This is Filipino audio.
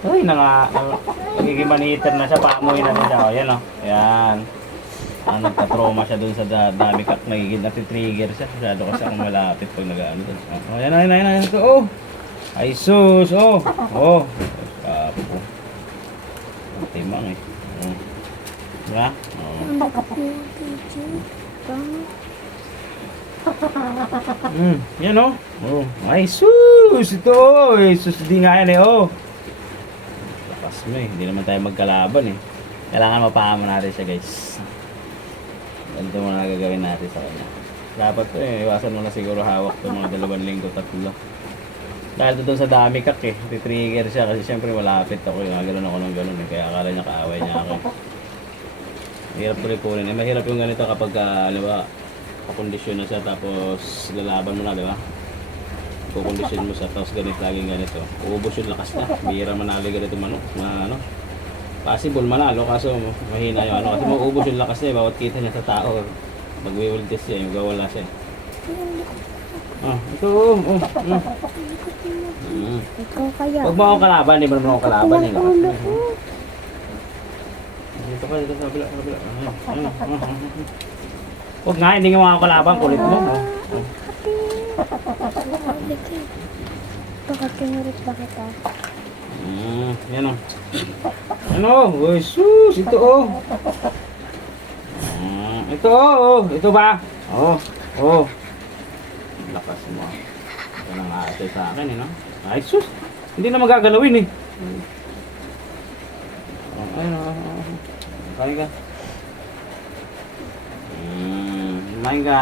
Ay, nagiging maniter na siya, paamuhin natin siya. O, yan o. Yan. Nagka-trauma siya dun sa dami kak, nagiging nati-trigger siya. Masyado kasi akong malapit pag nag-ano dun. O, yan, yan, yan, yan. Ito, oh. Ay, sus, oh. Oh. Kapo. Timang eh. Oh. Diba? Oh. Yan o. Oh. Ay, sus. Ito, oh. Ay, sus, di nga yan eh, oh. Lakas mo eh. Hindi naman tayo magkalaban eh. Kailangan mapahama natin siya, guys. Ganito muna gagawin natin sa kanya. Dapat to eh. Iwasan mo na siguro hawak to mga 2 linggo, 3. Dahil doon sa dami kak eh. Titrigger siya kasi syempre malapit ako. Gano'n ako ng gano'n eh. Kaya akala niya kaaway niya ako. Mahirap tuloy-punin. Eh, mahirap yung ganito kapag di ba, pakondisyon na siya tapos lalaban mo na, di ba? Kukondisyon mo siya tapos ganito, laging ganito. Uubos yung lakas na. Bihira manalo ganito manok na ano. Possible manalo kaso mahina yung ano. Kasi mauubos yung lakas niya. Bawat kita niya sa tao. Mag-wild siya. Magwawala siya. Ito. Ikaw kaya. Huwag mo akong kalaban. Hindi mo naman akong kalaban. Dito ka, dito sa kabila. Huwag nga, hindi nga ako kalaban. Kulit mo. Bakit kinurit ba kita? Yan o. Ano? Uy, sus! Ito o. Ito o. Ito ba? Oo. Lakas mo. Ito nang ate sa akin eh, no? Ay, sus! Hindi na magagalawin eh. Ayun o. Kain ka. Kumain ka.